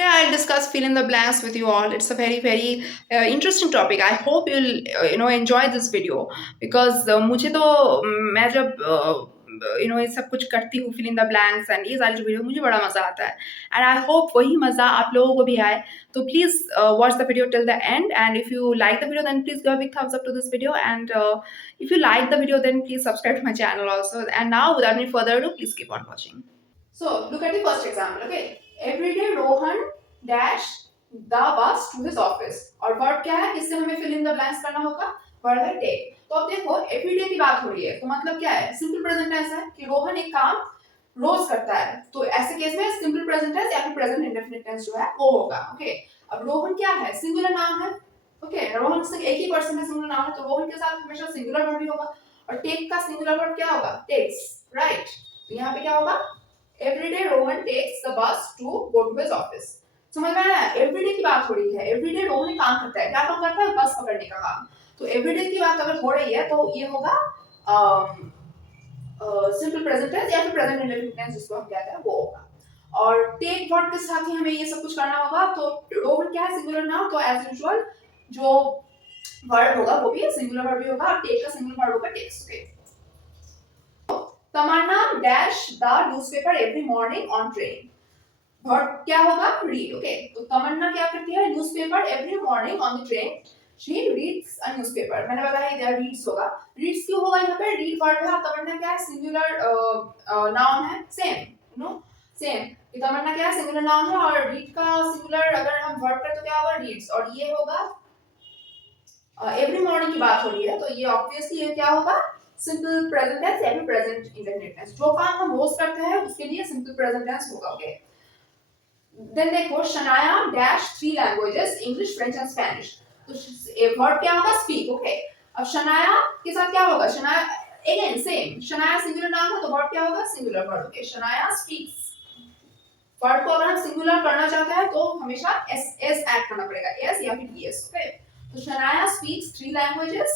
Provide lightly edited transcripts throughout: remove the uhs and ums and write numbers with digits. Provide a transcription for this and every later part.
Today I'll discuss fill in the blanks with you all. It's a very interesting topic. I hope you'll enjoy this video because मुझे तो मैं जब ये सब कुछ करती हूँ fill in the blanks and ये सारी जो वीडियो मुझे बड़ा मजा आता है and I hope वही मजा आप लोगों को भी आए. तो please watch the video till the end, and if you like the video then please give a big thumbs up to this video, and if you like the video then please subscribe to my channel also. And now without any further ado, please keep on watching. So look at the first example. Okay, every day Rohan dash the bus to his office. और word क्या है, इससे हमें fill in the blanks करना होगा. Word है take. तो अब देखो every day की बात हो रही है, तो मतलब क्या है, सिंपल प्रेजेंट टेंस है कि रोहन एक काम रोज करता है. तो ऐसे केस में सिंपल प्रेजेंट टेंस या फिर प्रेजेंट इंडेफिनिट टेंस जो है वो होगा. ओके, अब रोहन क्या है, सिंगुलर नाउन है. ओके, रोहन सिर्फ एक ही पर्सन है, सिंगुलर नाउन है, तो रोहन के साथ हमेशा सिंगुलर वर्ब ही होगा. और टेक का सिंगुलर वर्ब क्या होगा, टेक्स. राइट, तो यहाँ पे क्या होगा, everyday Rohan takes the bus to go to his office. समझ में आया, एवरीडे की बात हो रही है. एवरीडे रोहन काम करता है, क्या काम करता है, बस पकड़ने का काम. तो एवरीडे की बात अगर हो रही है तो ये होगा सिंपल प्रेजेंट टेंस या फिर प्रेजेंट इंडेफिनिट टेंस जिसको हम कहते हैं वो होगा. और टेक वर्ड के साथ ही हमें ये सब कुछ करना होगा. तो रोहन क्या है, सिंगुलर नाउन, तो एज यूजुअल जो वर्ब होगा वो भी सिंगुलर वर्ब भी होगा और टेक का सिंगुलर वर्ब होगा takes. Okay, Tamanna dash the newspaper every morning on train. Verb क्या होगा, रीड. ओके, तो तमन्ना क्या करती है, newspaper every morning on the train she reads a newspaper. मैंने बताया इधर रीड्स होगा. रीड्स क्यों होगा, यहाँ पे रीड वर्ब है और तमन्ना क्या है, सिंगुलर नाउन है. सेम नो सेम, कि तमन्ना क्या है, सिंगुलर नाउन है और रीड का सिंगुलर अगर हम वर्ब करें तो क्या होगा, रीड्स. और ये होगा एवरी मॉर्निंग की बात हो रही है, तो ये ऑब्वियसली ये क्या होगा, सिंपल प्रेजेंट टेंस या फिर प्रेजेंट इंडेफिनिट टेंस. जो काम हम रोज करते हैं उसके लिए सिंपल प्रेजेंट टेंस होगा. ओके, देन देखो Shanaya dash 3 languages English, French and Spanish. तो वर्ब क्या होगा, स्पीक. ओके, अब शनाया के साथ क्या होगा, Shanaya again same, Shanaya singular noun है तो वर्ब क्या होगा, singular verb. Okay, Shanaya speaks. Verb को अगर हम सिंगुलर करना चाहते हैं तो हमेशा एस ऐड करना पड़ेगा, एस या फिर ईएस. ओके, तो Shanaya speaks 3 languages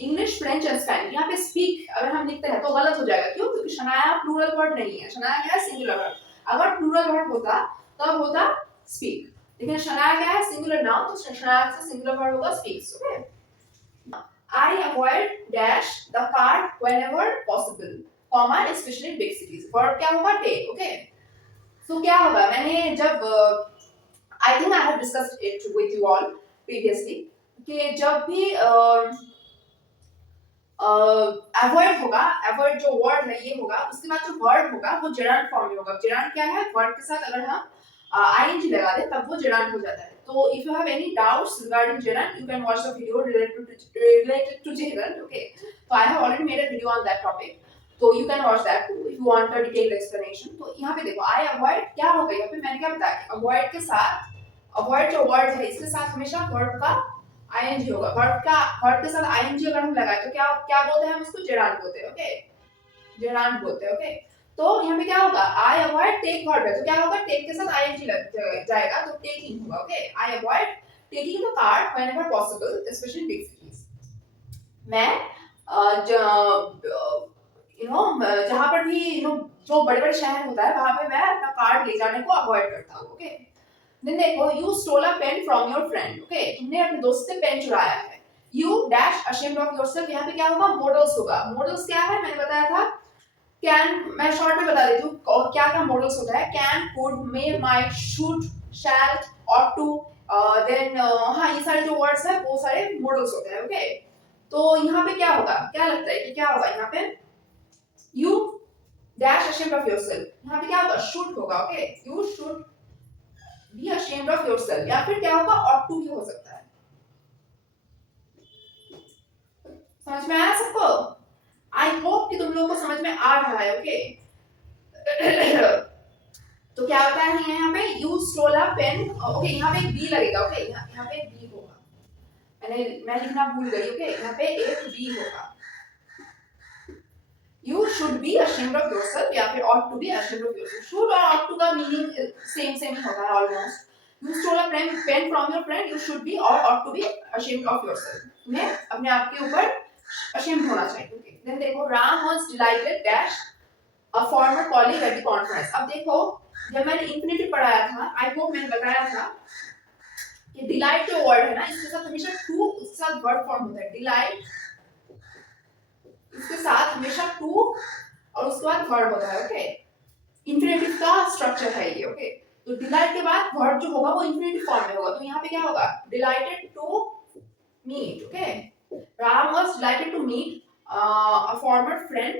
English, French and Spanish. यहाँ पे स्पीक अगर हम लिखते हैं तो गलत हो जाएगा. क्यों, क्योंकि शनाया प्लूरल वर्ड नहीं है, शनाया क्या है, सिंगुलर वर्ड. अगर प्लूरल वर्ड होता तब होता स्पीक, लेकिन शनाया क्या है, सिंगुलर नाउन, तो शनाया से सिंगुलर वर्ड होगा speaks. Okay, I avoid dash the car whenever possible, comma especially in big cities. Word क्या होगा, take. ओके, तो क्या होगा, मैंने जब I think I have discussed it with you all previously कि जब भी अवॉइड होगा, अवॉइड जो वर्ड है ये होगा, उसके बाद जो वर्ड होगा वो जेरांड फॉर्म में होगा. जेरांड क्या है, वर्ड के साथ अगर हम आईएनजी लगा दे तब वो जेरांड हो जाता है. तो if you have any doubts regarding gerund you can watch the video related to gerund. Okay, तो I have already made a video on that topic, तो you can watch that too if you want a detailed explanation. तो यहाँ पे देखो I avoid क्या होगा, यहाँ पे मैंने क्या बताया कि अवॉइड के साथ, अवॉइड जो वर्ड है इसके साथ हमेशा वर्ब का आईएनजी होगा. वर्ब के साथ आईएनजी अगर हम लगाए तो क्या क्या बोलते हैं हम इसको, जेरांड बोलते हैं. ओके, जेरांड बोलते हैं. ओके, तो यहाँ पे क्या होगा, आई अवॉइड टेक वर्ब है तो क्या होगा, टेक के साथ आईएनजी लग जाएगा तो टेकिंग होगा. Okay, I avoid taking the car whenever possible specially big cities. मैं जहां पर भी जो बड़े बड़े शहर होता है वहां पे मैं अपना कार्ड ले जाने को अवॉइड करता हूँ. ओके, देन देखो you stole a pen from your friend. Okay, तुमने अपने दोस्त से पेन चुराया है. You dash ashamed of yourself. यहाँ पे क्या होगा, मॉडल्स होगा. मॉडल्स क्या है, मैंने बताया था, कैन, मैं शॉर्ट में बता देती हूँ क्या क्या मॉडल्स होता है. Can, could, may, might, should, shall, ought to, then हाँ ये सारे जो वर्ड्स है वो सारे मॉडल्स होते हैं. ओके, तो यहाँ पे क्या होगा, क्या लगता है कि क्या होगा, यहाँ पे you dash ashamed of yourself. यहाँ पे क्या होगा, शुड होगा. Okay, you should be ashamed of yourself, या फिर क्या होगा, ought to भी हो सकता है. समझ में आया सबको, आई होप कि तुम लोगों को समझ में आ रहा है. ओके, तो क्या होता है यहाँ पे, you stole a pen. Okay, यहाँ पे एक बी लगेगा. ओके, यहाँ पे एक बी होगा, मैं लिखना भूल गई. ओके, यहाँ पे एक बी होगा. You should be ashamed of yourself या फिर ought to be ashamed of yourself. Should और ought to का meaning same होता है almost. You stole a pen from your friend. You should be or ought to be ashamed of yourself. तुम्हें अपने आप के ऊपर ashamed होना चाहिए. Okay. Then देखो Ram was delighted dash a former colleague at the conference. अब देखो जब मैंने इंफिनिटिव पढ़ाया था, आई होप मैंने बताया था कि डिलाइट जो वर्ड है ना, इसके साथ हमेशा टू, उसके साथ वर्ब फॉर्म होता है डिलाइट, इसके साथ हमेशा टू और उसके बाद वर्ब होता है। ओके, इंफिनिटिव का स्ट्रक्चर है ये। ओके, तो डिलाइट के बाद वर्ब जो होगा वो इंफिनिटिव फॉर्म में होगा, तो यहाँ पे क्या होगा, delighted to meet. Okay, Ram was delighted to meet a former friend,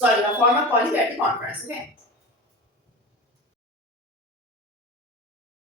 sorry, a former colleague at the conference. Okay,